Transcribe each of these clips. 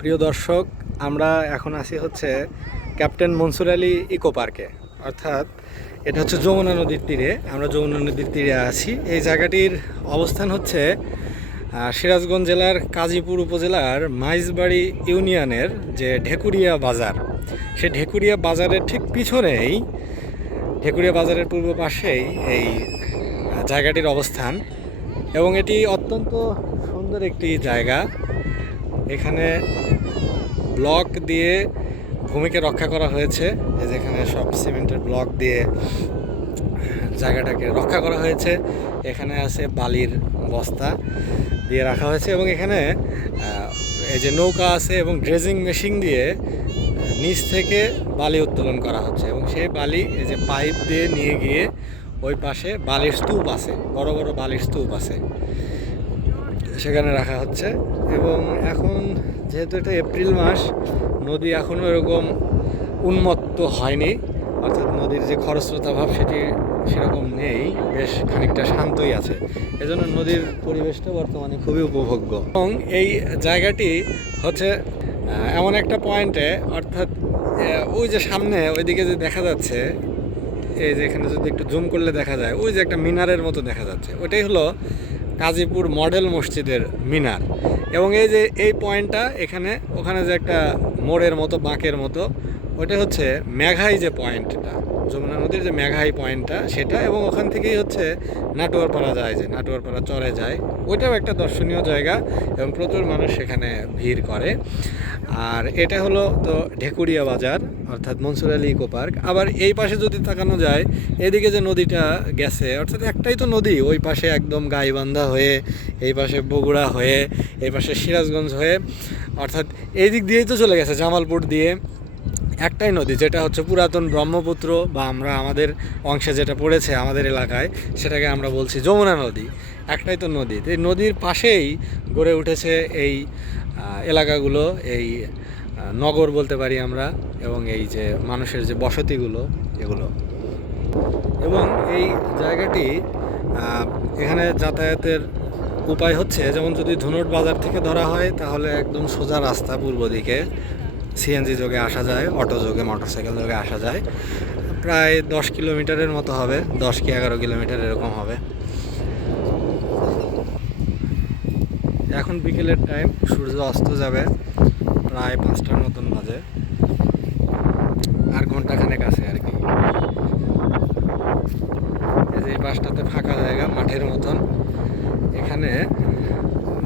প্রিয় দর্শক, আমরা এখন আছি হচ্ছে ক্যাপ্টেন মনসুর আলী ইকো পার্কে। অর্থাৎ এটা হচ্ছে যমুনা নদীর তীরে, আমরা যমুনা নদীর তীরে আছি। এই জায়গাটির অবস্থান হচ্ছে সিরাজগঞ্জ জেলার কাজীপুর উপজেলার মাইজবাড়ি ইউনিয়নের যে ঢেকুরিয়া বাজার। সে ঢেকুরিয়া বাজারের ঠিক পিছনেই, ঢেকুরিয়া বাজারের পূর্ব পাশেই এই জায়গাটির অবস্থান। এবং এটি অত্যন্ত সুন্দর একটি জায়গা। এখানে ব্লক দিয়ে ভূমিকে রক্ষা করা হয়েছে। যেখানে সব সিমেন্টের ব্লক দিয়ে জায়গাটাকে রক্ষা করা হয়েছে। এখানে আছে বালির বস্তা দিয়ে রাখা হয়েছে এবং এখানে এই যে নৌকা আছে এবং ড্রেজিং মেশিন দিয়ে নিচ থেকে বালি উত্তোলন করা হচ্ছে এবং সেই বালি, এই যে পাইপ দিয়ে নিয়ে গিয়ে ওই পাশে বালির স্তূপ আছে, বড় বড় বালির স্তূপ আছে। সেখানে রাখা হচ্ছে। এবং এখন যেহেতু এটা এপ্রিল মাস, নদী এখনও এরকম উন্মত্ত হয়নি। অর্থাৎ নদীর যে খরস্রোতা ভাব, সেটি সেরকম নেই। বেশ খানিকটা শান্তই আছে। এজন্য নদীর পরিবেশটা বর্তমানে খুবই উপভোগ্য। এবং এই জায়গাটি হচ্ছে এমন একটা পয়েন্টে, অর্থাৎ ওই যে সামনে, ওইদিকে যে দেখা যাচ্ছে, এই যে এখানে যদি একটু জুম করলে দেখা যায়, ওই যে একটা মিনারের মতো দেখা যাচ্ছে। ওটাই হলো কাজীপুর মডেল মসজিদের মিনার। এবং এই যে, এই পয়েন্টটা এখানে, ওখানে যে একটা মোড়ের মতো, বাঁকের মতো ওটা হচ্ছে মেঘাই যে পয়েন্টটা। যমুনা নদীর যে মেঘাই পয়েন্টটা, সেটা এবং ওখান থেকেই হচ্ছে নাটোয়ারপাড়া যায়, যে নাটোয়ারপাড়া চরে যায়। ওইটাও একটা দর্শনীয় জায়গা এবং প্রচুর মানুষ সেখানে ভিড় করে। আর এটা হলো তো ঢেকুরিয়া বাজার, অর্থাৎ মনসুর আলী ইকো পার্ক। আবার এই পাশে যদি তাকানো যায়, এদিকে যে নদীটা গেছে, অর্থাৎ একটাই তো নদী, ওই পাশে একদম গাইবান্ধা হয়ে, এই পাশে বগুড়া হয়ে, এই পাশে সিরাজগঞ্জ হয়ে, অর্থাৎ এই দিক দিয়েই তো চলে গেছে, জামালপুর দিয়ে। একটাই নদী, যেটা হচ্ছে পুরাতন ব্রহ্মপুত্র বা আমরা আমাদের অংশে যেটা পড়েছে আমাদের এলাকায়, সেটাকে আমরা বলছি যমুনা নদী। একটাই তো নদী। এই নদীর পাশেই গড়ে উঠেছে এই এলাকাগুলো, এই নগর বলতে পারি আমরা, এবং এই যে মানুষের যে বসতিগুলো, এগুলো। এবং এই জায়গাটি এখানে যাতায়াতের উপায় হচ্ছে, যেমন যদি ধুনট বাজার থেকে ধরা হয়, তাহলে একদম সোজা রাস্তা পূর্ব দিকে। সিএনজি যোগে আসা যায়, অটো যোগে, মোটরসাইকেল যোগে আসা যায়। প্রায় দশ কিলোমিটারের মতো হবে, দশ কি এগারো কিলোমিটার এরকম হবে। এখন বিকেলের টাইম সূর্য অস্ত যাবে, প্রায় পাঁচটার মতন বাজে। আর ঘন্টাখানেক আছে আর কি। এই যে এই ফাঁকা জায়গা, মাঠের মতন। এখানে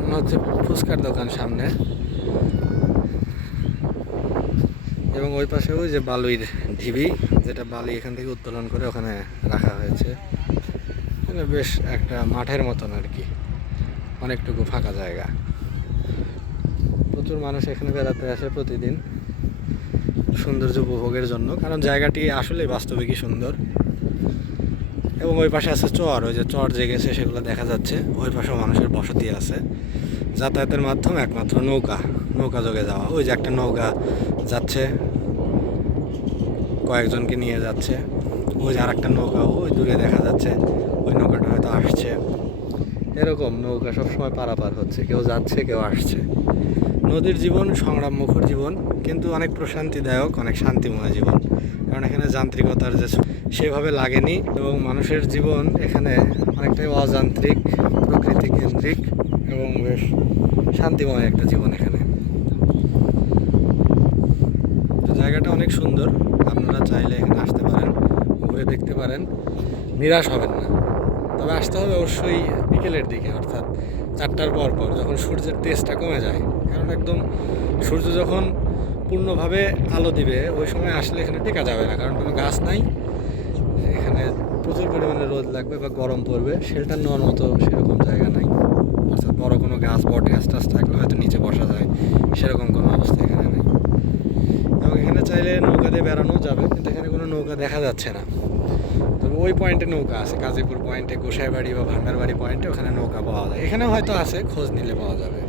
মনে হচ্ছে ফুচকার দোকান সামনে। এবং ওই পাশে ওই যে বালুর ঢিবি, যেটা বালি এখান থেকে উত্তোলন করে ওখানে রাখা হয়েছে। মানে বেশ একটা মাঠের মতন আর কি। অনেকটুকু ফাঁকা জায়গা। প্রচুর মানুষ এখানে বেড়াতে আসে প্রতিদিন সৌন্দর্য উপভোগের জন্য। কারণ জায়গাটি আসলেই বাস্তবিকই সুন্দর। এবং ওই পাশে আছে চর, ওই যে চর জেগেছে সেগুলো দেখা যাচ্ছে। ওই পাশেও মানুষের বসতি আছে। যাতায়াতের মাধ্যম একমাত্র নৌকা। নৌকা যোগে যাওয়া। ওই যে একটা নৌকা যাচ্ছে, কয়েকজনকে নিয়ে যাচ্ছে। ওই যে আর একটা নৌকা, ওই দূরে দেখা যাচ্ছে। ওই নৌকাটা হয়তো আসছে। এরকম নৌকা সবসময় পারাপার হচ্ছে। কেউ যাচ্ছে, কেউ আসছে। নদীর জীবন সংগ্রাম মুখর জীবন, কিন্তু অনেক প্রশান্তিদায়ক, অনেক শান্তিময় জীবন। কারণ এখানে যান্ত্রিকতার যে সেভাবে লাগেনি এবং মানুষের জীবন এখানে অনেকটাই অযান্ত্রিক, প্রকৃতি কেন্দ্রিক। এবং বেশ শান্তিময় একটা জীবন এখানে। জায়গাটা অনেক সুন্দর, আপনারা চাইলে এখানে আসতে পারেন, ঘুরে দেখতে পারেন, নিরাশ হবেন না। তবে আসতে হবে অবশ্যই বিকেলের দিকে, অর্থাৎ চারটার পর পর, যখন সূর্যের তেজটা কমে যায়। কারণ একদম সূর্য যখন পূর্ণভাবে আলো দিবে, ওই সময় আসলে এখানে টেকা যাবে না, কারণ কোনো গাছ নাই। এখানে প্রচুর পরিমাণে রোদ লাগবে বা গরম পড়বে শেল্টার নেওয়ার মতো সেরকম জায়গা নাই। গাছ বট গাছ টাছ থাকলে হয়তো নিচে বসা যায়। সেরকম কোনো অবস্থা এখানে নেই। এবং এখানে চাইলে নৌকা দিয়ে বেড়ানো যাবে, কিন্তু এখানে কোনো নৌকা দেখা যাচ্ছে না। তবে ওই পয়েন্টে নৌকা আছে কাজীপুর পয়েন্টে, গোসাইবাড়ি বা ভান্ডারবাড়ি পয়েন্টে ওখানে নৌকা পাওয়া যায়। এখানে হয়তো আছে, খোঁজ নিলে পাওয়া যাবে।